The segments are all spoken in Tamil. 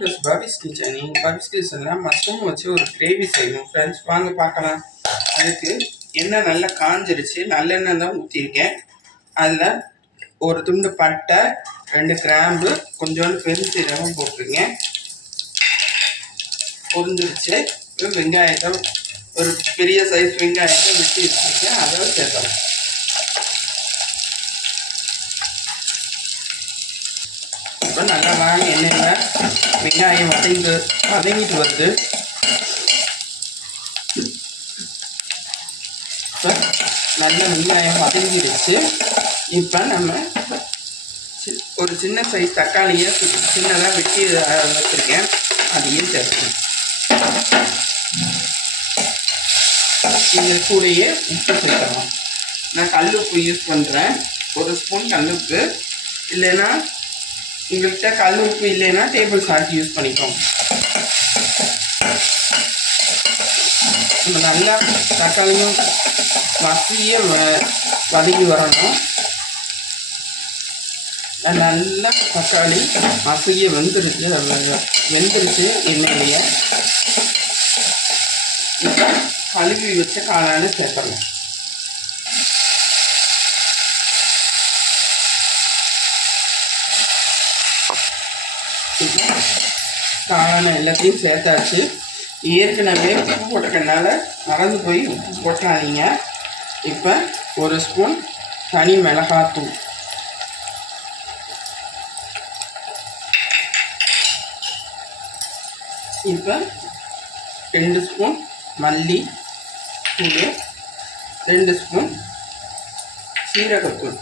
டூஸ் பபிஸ் கிச்சன் பவிஸ் கிச்சனில் மஷ்ரூம் வச்சு ஒரு கிரேவி செய்யணும் ஃப்ரெண்ட்ஸ் வாங்க பார்க்கலாம். அதுக்கு எண்ணெய் நல்லா காஞ்சிருச்சு? நல்லெண்ணெய் தான் ஊற்றிருக்கேன் அதில் ஒரு துண்டு பட்டை ரெண்டு கிராம்பு கொஞ்சோண்டு பெருஞ்சீரகம் போட்டுருங்க பொரிஞ்சிருச்சு. வெங்காயத்தை ஒரு பெரிய சைஸ் வெங்காயத்தை வெட்டி வச்சுருக்கேன் அதை சேர்த்தலாம் இப்போ வாங்க எண்ணெயில் வெங்காயம் வதங்கி வதங்கிட்டு வருது. இப்போ நல்ல வெங்காயம் வதங்கிடுச்சு. இப்போ நம்ம சி- ஒரு சின்ன சைஸ் தக்காளியை சின்னதாக வெட்டி வச்சுருக்கேன். அதையும் சேர்க்கணும் இது கூடயே உப்பு சேர்க்கலாம். நான் கல் உப்பு யூஸ் பண்ணுறேன் ஒரு ஸ்பூன் கல் உப்பு இல்லைன்னா உங்கள்கிட்ட கல் உப்பு இல்லைன்னா டேபிள் சால்ட் யூஸ் பண்ணிக்கோங்க. நம்ம நல்லா தக்காளியும் மசிய வ- வதங்கி வரணும். நல்லா தக்காளி மசிய வெந்துருச்சு. வெந்துருச்சு எண்ணெயிலேயே. இப்போ கழுவி வச்ச காளான சேர்த்துடலாம் இப்போ காளான எல்லாத்தையும் சேர்த்தாச்சு. ஏற்கனவே உப்பு போட்டுக்கனால மறந்து போய் உப்பு போட்டாதீங்க. இப்போ ஒரு ஸ்பூன் தனி மிளகாத்தூள் இப்போ ரெண்டு ஸ்பூன் மல்லி தூள் ரெண்டு ஸ்பூன் சீரகத்தூள்.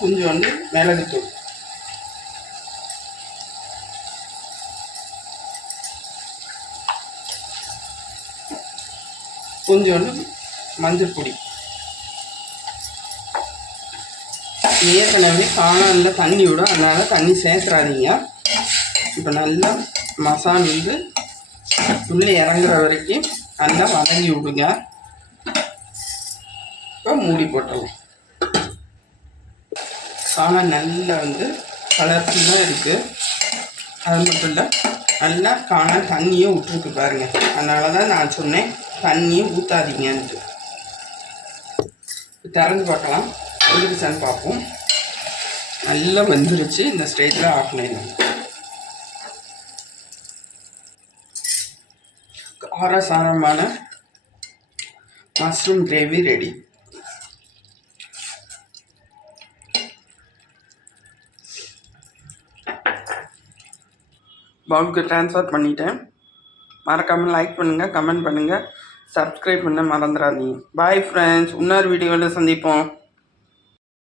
கொஞ்சோண்டு மிளகுத்தூள் கொஞ்சோண்டு மஞ்சள் பொடி. ஏற்கனவே காளானில் தண்ணி விடும். அதனால் தண்ணி சேர்த்துறாதீங்க. இப்போ நல்லா மசால் வந்து உள்ளே இறங்குற வரைக்கும் நல்லா வதங்கி விடுங்க. இப்போ மூடி போட்டுடலாம் சாணம் நல்லா வந்து கலர்ஃபுல்லாக இருக்குது அது மட்டும் இல்லை நல்லா காளான் தண்ணியும் விட்டுருக்கு பாருங்கள் அதனால தான் நான் சொன்னேன் தண்ணியை ஊற்றாதீங்கன்ட்டு திறந்து பார்க்கலாம். வந்துருச்சான்னு பார்ப்போம். நல்லா வந்துருச்சு. இந்த ஸ்டேஜில் ஆஃப் பண்ணிடலாம். காரசாரமான மஷ்ரூம் கிரேவி ரெடி. பவுலுக்கு ட்ரான்ஸ்ஃபர் பண்ணிட்டேன். மறக்காமல் லைக் பண்ணுங்கள் கமெண்ட் பண்ணுங்கள் சப்ஸ்கிரைப் பண்ண மறந்துடாதீங்க. பாய் ஃப்ரெண்ட்ஸ் இன்னொரு வீடியோவில் சந்திப்போம்.